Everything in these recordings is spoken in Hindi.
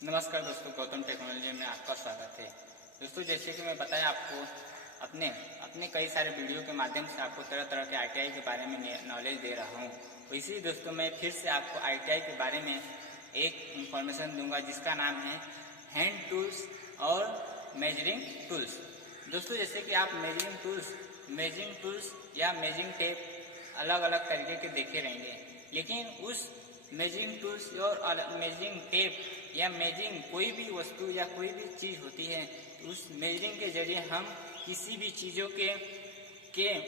नमस्कार दोस्तों, गौतम टेक्नोलॉजी में आपका स्वागत है। दोस्तों, जैसे कि मैं बताया आपको अपने अपने कई सारे वीडियो के माध्यम से आपको तरह तरह के आईटीआई के बारे में नॉलेज दे रहा हूँ। वैसे ही दोस्तों, मैं फिर से आपको आईटीआई के बारे में एक इंफॉर्मेशन दूंगा जिसका नाम है हैंड टूल्स और मेजरिंग टूल्स। दोस्तों, जैसे कि आप मेजरिंग टूल्स या मेजरिंग टेप अलग अलग तरीके के देखे रहेंगे, लेकिन उस मेजरिंग टूल्स और मेजरिंग टेप या मेजरिंग कोई भी वस्तु या कोई भी चीज़ होती है, उस मेजरिंग के जरिए हम किसी भी चीज़ों के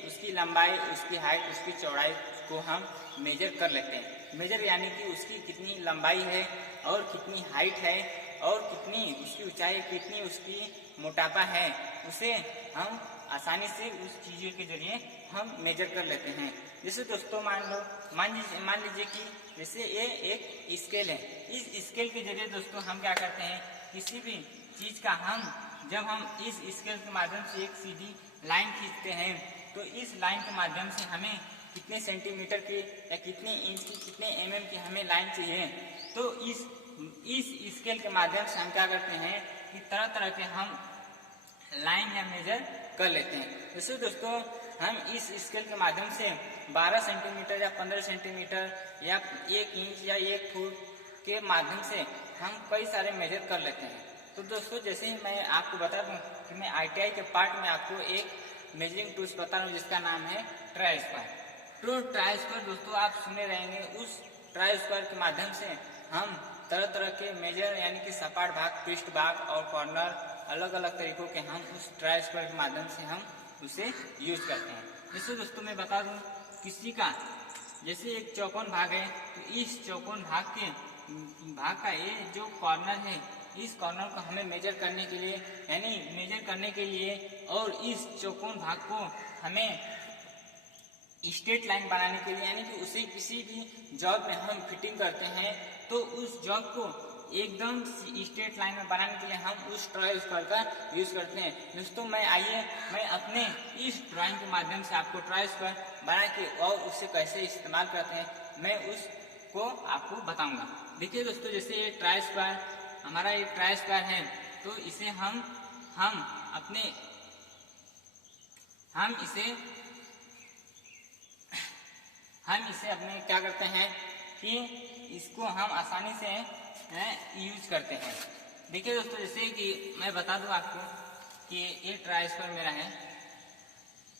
उसकी लंबाई, उसकी हाइट, उसकी चौड़ाई को हम मेजर कर लेते हैं। मेजर यानी कि उसकी कितनी लंबाई है और कितनी हाइट है और कितनी उसकी ऊंचाई, कितनी उसकी मोटापा है, उसे हम आसानी से उस चीज़ों के जरिए हम मेजर कर लेते हैं। जैसे दोस्तों मान लीजिए कि जैसे ये एक स्केल है। इस स्केल के जरिए दोस्तों हम क्या करते हैं, किसी भी चीज़ का जब हम इस स्केल के माध्यम से एक सीधी लाइन खींचते हैं, तो इस लाइन के माध्यम से हमें कितने सेंटीमीटर की या कितने इंच की, कितने एमएम की हमें लाइन चाहिए, तो इस स्केल के माध्यम से हम क्या करते हैं कि तरह तरह के हम लाइन या मेजर कर लेते हैं। जैसे दोस्तों, हम इस स्केल के माध्यम से 12 सेंटीमीटर या 15 सेंटीमीटर या 1 इंच या 1 फुट के माध्यम से हम कई सारे मेजर कर लेते हैं। तो दोस्तों, जैसे ही मैं आपको बता दूं कि मैं आईटीआई के पार्ट में आपको एक मेजरिंग टूल्स बता रहा हूँ जिसका नाम है ट्राई स्क्वायर। तो ट्राई स्क्वायर दोस्तों आप सुने रहेंगे। उस ट्राई स्क्वायर के माध्यम से हम तरह तरह के मेजर यानी कि सपाट भाग, पृष्ठ भाग और कॉर्नर अलग अलग तरीकों के हम उस ट्राई स्क्वायर के माध्यम से हम उसे यूज करते हैं। जैसे दोस्तों मैं बता दूं, किसी का जैसे एक चौकोन भाग है, तो इस चौकोन भाग का ये जो कॉर्नर है, इस कॉर्नर को हमें मेजर करने के लिए और इस चौकोन भाग को हमें स्ट्रेट लाइन बनाने के लिए, यानी कि उसे किसी भी जॉब में हम फिटिंग करते हैं, तो उस जॉब को एकदम स्ट्रेट लाइन में बनाने के लिए हम उस ट्राई स्क्वायर का यूज करते हैं। दोस्तों, मैं अपने इस ड्राइंग के माध्यम से आपको ट्राई स्क्वायर बना के और उसे कैसे इस्तेमाल करते हैं मैं उसको आपको बताऊंगा। देखिए दोस्तों, जैसे ये ट्राई स्क्वायर हमारा एक ट्राई स्क्वायर है, तो इसे हम इसे अपने क्या करते हैं कि इसको हम आसानी से यूज करते हैं। देखिए दोस्तों, जैसे कि मैं बता दूं आपको कि ये ट्राई स्क्वायर मेरा है,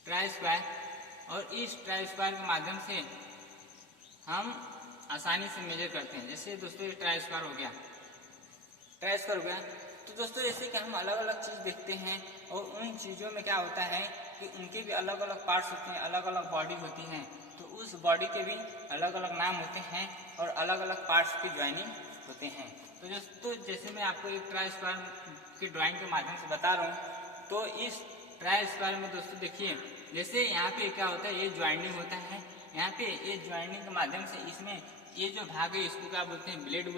ट्राई स्क्वायर, और इस ट्राई स्क्वायर के माध्यम से हम आसानी से मेजर करते हैं। जैसे दोस्तों ये ट्राई स्क्वायर हो गया। तो दोस्तों, जैसे कि हम अलग अलग चीज़ देखते हैं और उन चीज़ों में क्या होता है कि उनके भी अलग अलग पार्ट्स होते हैं, अलग अलग बॉडी होती हैं, तो उस बॉडी के भी अलग अलग नाम होते हैं और अलग अलग पार्ट्स की ज्वाइनिंग होते हैं। तो दोस्तों, जैसे मैं आपको एक ट्राई स्क्वायर की ड्राइंग के माध्यम से बता रहा हूँ, तो इस ट्राई स्क्वायर में दोस्तों देखिए, जैसे यहाँ पे क्या होता है, ये ज्वाइनिंग होता है। यहाँ पे ये ज्वाइनिंग के माध्यम से इसमें ये जो भाग है इसको क्या बोलते हैं, ब्लेड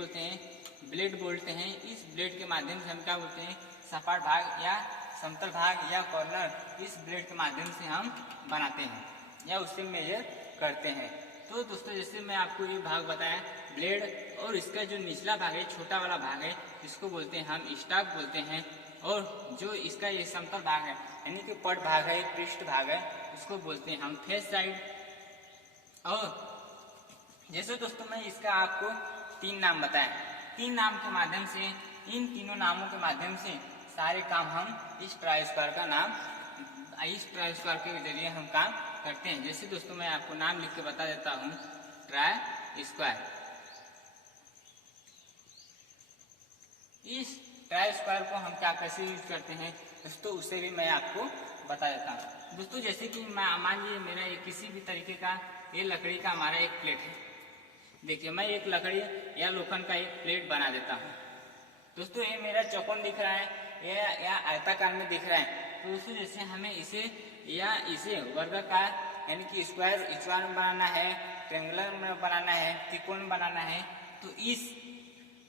बोलते हैं। इस ब्लेड के माध्यम से हम क्या बोलते हैं, सपाट भाग या समतल भाग या कॉर्नर, इस ब्लेड के माध्यम से हम बनाते हैं या उससे मेजर करते हैं। तो दोस्तों, जैसे मैं आपको ये भाग बताया ब्लेड, और इसका जो निचला भाग है, छोटा वाला भाग है, इसको बोलते हैं हम स्टॉक बोलते हैं। और जो इसका ये समतल भाग है यानी कि पट भाग है, पृष्ठ भाग है, उसको बोलते हैं हम फेस साइड। और जैसे दोस्तों मैं इसका आपको 3 नाम बताया, 3 नाम के माध्यम से, इन तीनों नामों के माध्यम से सारे काम हम इस ट्राई स्क्वायर के जरिए हम काम करते हैं। जैसे दोस्तों मैं आपको नाम लिख के बता देता हूँ, ट्राई स्क्वायर। इस ट्राई स्क्वायर को हम कैसे यूज करते हैं दोस्तों, उसे भी मैं आपको बता देता हूँ। दोस्तों, जैसे कि मान लीजिए मेरा किसी भी तरीके का ये लकड़ी का हमारा एक प्लेट है। देखिए, मैं एक लकड़ी या लोखंड का एक प्लेट बना देता हूँ। दोस्तों, ये मेरा चौकोन दिख रहा है या आयताकार में दिख रहा है। तो दोस्तों, जैसे हमें इसे वर्गाकार यानी कि स्क्वायर में बनाना है, ट्रायंगुलर में बनाना है, त्रिकोण में बनाना है, तो इस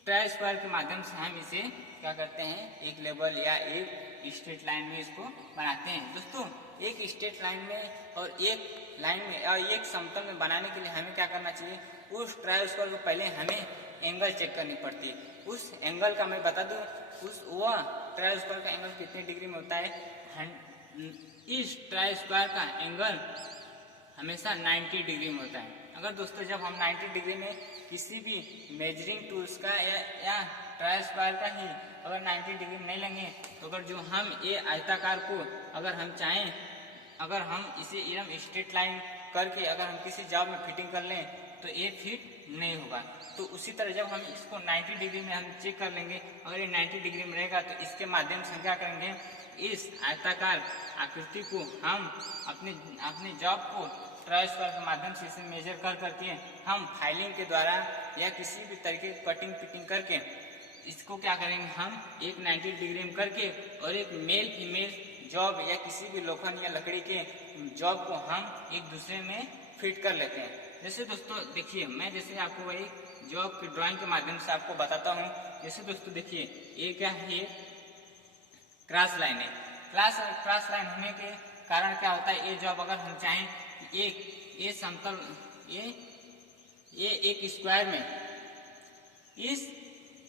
ट्राई स्क्वायर के माध्यम से हम इसे क्या करते हैं, एक लेवल या एक स्ट्रेट लाइन में इसको बनाते हैं। दोस्तों, एक स्ट्रेट लाइन में और एक लाइन में और एक समतल में बनाने के लिए हमें क्या करना चाहिए, उस ट्राई स्क्वायर को पहले हमें एंगल चेक करनी पड़ती है। उस एंगल का मैं बता दूं, वह ट्राई स्क्वायर का एंगल कितने डिग्री में होता है। इस ट्राई स्क्वायर का एंगल हमेशा 90 डिग्री में होता है। अगर दोस्तों जब हम 90 डिग्री में किसी भी मेजरिंग टूल्स का या ट्राई स्क्वायर का ही अगर 90 डिग्री में नहीं लेंगे तो अगर जो हम ये आयताकार को अगर हम चाहें, अगर हम इसे एकदम स्ट्रेट लाइन करके अगर हम किसी जॉब में फिटिंग कर लें तो ये फिट नहीं होगा। तो उसी तरह जब हम इसको 90 डिग्री में हम चेक कर लेंगे, अगर ये 90 डिग्री में रहेगा तो इसके माध्यम से हम क्या करेंगे, इस आयताकार आकृति को हम अपने जॉब को ट्राई स्क्वायर के माध्यम से इसे मेजर कर करके हम फाइलिंग के द्वारा या किसी भी तरीके की कटिंग फिटिंग करके इसको क्या करेंगे, हम एक 90 डिग्री में करके और एक मेल फीमेल जॉब या किसी भी लोखंड या लकड़ी के जॉब को हम एक दूसरे में फिट कर लेते हैं। जैसे दोस्तों देखिए, मैं जैसे आपको वही जॉब की ड्राइंग के माध्यम से आपको बताता हूँ। जैसे दोस्तों देखिए, ये क्या है, क्रॉस लाइन है। क्रॉस लाइन होने के कारण क्या होता है, ये जॉब अगर हम चाहें ये समतल ये एक स्क्वायर में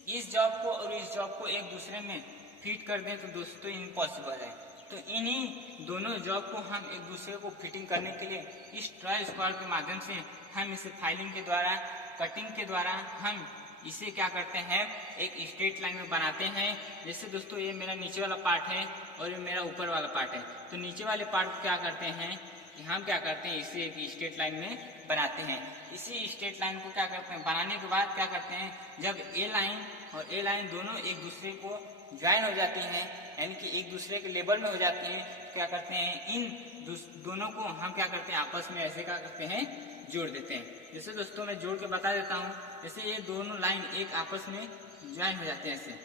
इस जॉब को और इस जॉब को एक दूसरे में फिट कर दें तो दोस्तों इम्पॉसिबल है। तो इन्हीं दोनों जॉब को हम एक दूसरे को फिटिंग करने के लिए इस ट्राई स्क्वायर के माध्यम से हम इसे फाइलिंग के द्वारा, कटिंग के द्वारा हम इसे क्या करते हैं, एक स्ट्रेट लाइन में बनाते हैं। जैसे दोस्तों ये मेरा नीचे वाला पार्ट है और ये मेरा ऊपर वाला पार्ट है। तो नीचे वाले पार्ट को क्या करते हैं, हम क्या करते हैं, इसे एक स्ट्रेट लाइन में बनाते हैं। इसी स्ट्रेट लाइन को क्या करते हैं, बनाने के बाद क्या करते हैं, जब ए लाइन और ए लाइन दोनों एक दूसरे को ज्वाइन हो जाती हैं, यानी कि एक दूसरे के लेवल में हो जाती हैं, क्या करते हैं, इन दोनों को हम क्या करते हैं, आपस में ऐसे क्या करते हैं, जोड़ देते हैं। जैसे दोस्तों मैं जोड़ के बता देता हूँ। जैसे ये दोनों लाइन एक आपस में ज्वाइन हो जाते हैं ऐसे।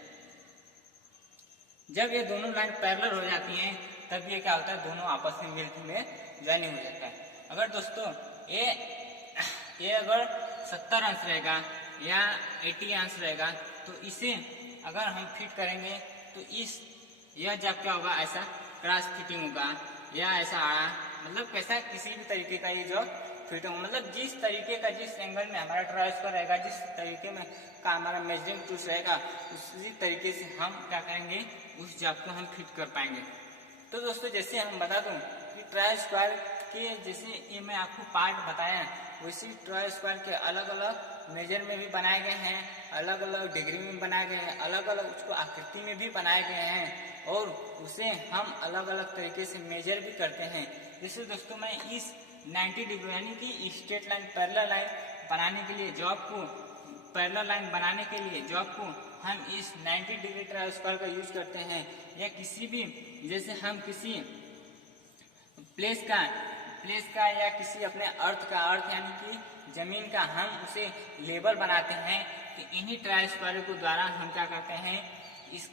जब ये दोनों लाइन पैरेलल हो जाती हैं तब ये क्या होता है, दोनों आपस में मिलकर में ज्वाइनिंग हो जाता है। अगर दोस्तों ये अगर 70 अंश रहेगा या 80 अंश रहेगा तो इसे अगर हम फिट करेंगे तो यह जब क्या होगा, ऐसा क्रॉस फिटिंग होगा या ऐसा मतलब कैसा किसी भी तरीके का ये जो फिट होगा, मतलब जिस तरीके का, जिस एंगल में हमारा ट्राई स्क्वायर रहेगा, जिस तरीके में का हमारा मेजरिंग टूल्स रहेगा, उसी तरीके से हम क्या करेंगे, उस जॉब को हम फिट कर पाएंगे। तो दोस्तों जैसे हम बता दूं कि ट्राई स्क्वायर के जैसे ये मैं आपको पार्ट बताया, वैसे ट्राई स्क्वायर के अलग अलग मेजर में भी बनाए गए हैं, अलग अलग डिग्री में बनाए गए हैं, अलग अलग उसको आकृति में भी बनाए गए हैं और उसे हम अलग अलग तरीके से मेजर भी करते हैं। जैसे दोस्तों मैं इस 90 डिग्री यानी कि स्ट्रेट लाइन पैरेलल लाइन बनाने के लिए जॉब को, पैरेलल लाइन बनाने के लिए जॉब को हम इस 90 डिग्री ट्राई स्क्वायर का यूज करते हैं। या किसी भी, जैसे हम किसी प्लेस का या किसी अपने अर्थ यानी कि जमीन का हम उसे लेबल बनाते हैं कि इन्हीं ट्राई स्क्वायर के द्वारा हम क्या करते हैं, इस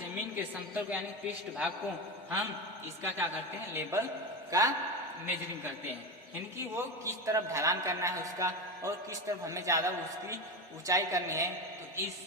जमीन के समतल को यानी पृष्ठ भाग को हम इसका क्या करते हैं, लेबल का मेजरिंग करते हैं, यानी कि वो किस तरफ ढलान करना है उसका और किस तरफ हमें ज्यादा उसकी ऊंचाई करनी है। तो इस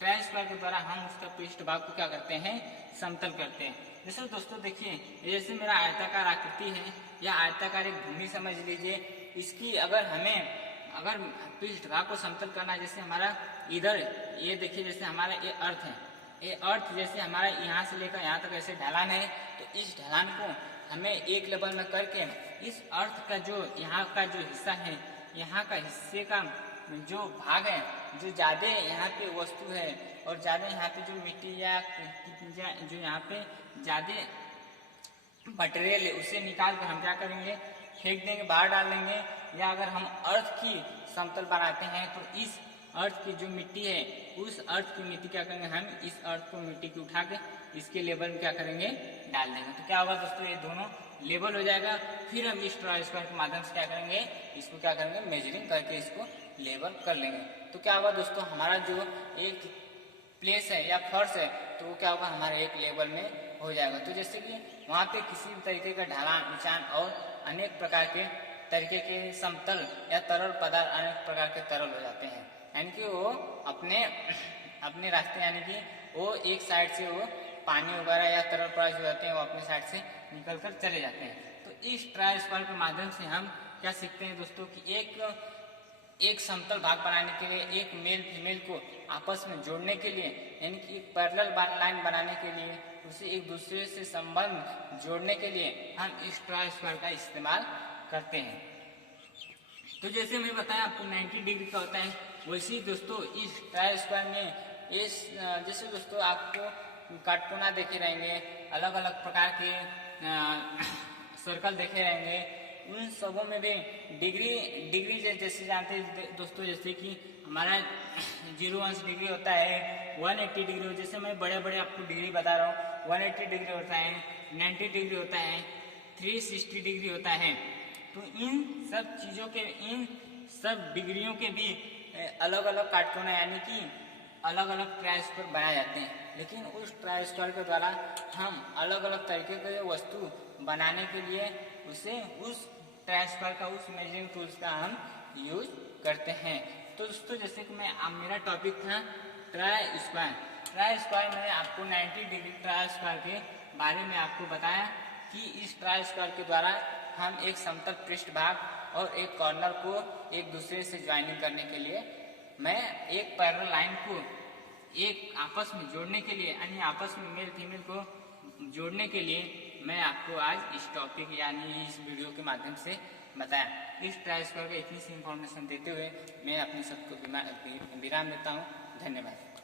ट्राई स्क्वायर के द्वारा हम उसका पृष्ठ भाग को क्या करते हैं, समतल करते हैं। जैसे दोस्तों देखिए, जैसे मेरा आयताकार आकृति है या आयताकार एक भूमि समझ लीजिए, इसकी अगर पृष्ठ भाग को समतल करना है, जैसे हमारा इधर ये देखिए, जैसे हमारा ये अर्थ है, ये अर्थ जैसे हमारा यहाँ से लेकर यहाँ तक ऐसे ढलान है, तो इस ढलान को हमें एक लेवल में करके इस अर्थ का जो यहाँ का जो हिस्सा है, यहाँ का हिस्से का जो भाग है, जो ज्यादा यहाँ पे वस्तु है और ज्यादा यहाँ पे जो मिट्टी या जो यहाँ पे ज्यादा मटेरियल है, उसे निकाल कर हम क्या करेंगे, फेंक देंगे, बाहर डाल देंगे। या अगर हम अर्थ की समतल बनाते हैं तो इस अर्थ की जो मिट्टी है, उस अर्थ की मिट्टी क्या करेंगे, हम इस अर्थ को मिट्टी की उठा के इसके लेवल में क्या करेंगे, डाल देंगे। तो क्या होगा दोस्तों, ये दोनों लेवल हो जाएगा। फिर हम इस ट्राई स्क्वायर के माध्यम से क्या करेंगे, इसको क्या करेंगे, मेजरिंग करके इसको लेवल कर लेंगे। तो क्या होगा दोस्तों, हमारा जो एक प्लेस है या फर्श है तो वो क्या होगा, हमारे एक लेवल में हो जाएगा। तो जैसे कि वहाँ पे किसी भी तरीके का ढलान, ऊंचान और अनेक प्रकार के तरीके के समतल या तरल पदार्थ अनेक प्रकार के तरल हो जाते हैं, यानी कि वो अपने रास्ते, यानी कि वो एक साइड से वो पानी वगैरह या तरल पदार्थ जो होते हैं वो अपने साइड से निकल कर चले जाते हैं। तो इस ट्राई स्क्वायर के माध्यम से हम क्या सीखते हैं दोस्तों, कि एक एक समतल भाग बनाने के लिए, एक मेल फीमेल को आपस में जोड़ने के लिए, यानी कि एक पैरेलल लाइन बनाने के लिए, उसे एक दूसरे से संबंध जोड़ने के लिए हम इस ट्राई स्क्वायर का इस्तेमाल करते हैं। तो जैसे मैंने बताया आपको 90 डिग्री का होता है, वैसे ही दोस्तों इस ट्राई स्क्वायर में इस जैसे दोस्तों आपको काटकोना देखे रहेंगे, अलग अलग प्रकार के सर्कल देखे रहेंगे, उन सबों में भी डिग्री जैसे जानते हैं दोस्तों, जैसे कि हमारा 0 डिग्री होता है, 180 डिग्री, जैसे मैं बड़े बड़े आपको डिग्री बता रहा हूँ, 180 डिग्री होता है, 90 डिग्री होता है, 360 डिग्री होता है। तो इन सब चीज़ों के, इन सब डिग्रियों के भी अलग अलग काटकोना यानी कि अलग अलग ट्राई स्क्वायर बनाए जाते हैं। लेकिन उस ट्राई स्क्वायर के द्वारा हम अलग अलग तरीके के वस्तु बनाने के लिए उसे उस ट्राई स्क्वायर का, उस मेजरिंग टूल्स का हम यूज करते हैं। तो दोस्तों जैसे कि मेरा टॉपिक था ट्राई स्क्वायर। ट्राई स्क्वायर मैंने आपको 90 डिग्री ट्राई स्क्वायर के बारे में आपको बताया कि इस ट्राई स्क्वायर के द्वारा हम एक समतल पृष्ठ भाग और एक कॉर्नर को एक दूसरे से ज्वाइनिंग करने के लिए, मैं एक पैरेलल लाइन को एक आपस में जोड़ने के लिए, यानी आपस में मेल फीमेल को जोड़ने के लिए मैं आपको आज इस टॉपिक यानी इस वीडियो के माध्यम से बताया। इस ट्राई स्क्वायर का इतनी सी इंफॉर्मेशन देते हुए मैं अपने सबको विराम देता हूँ। धन्यवाद।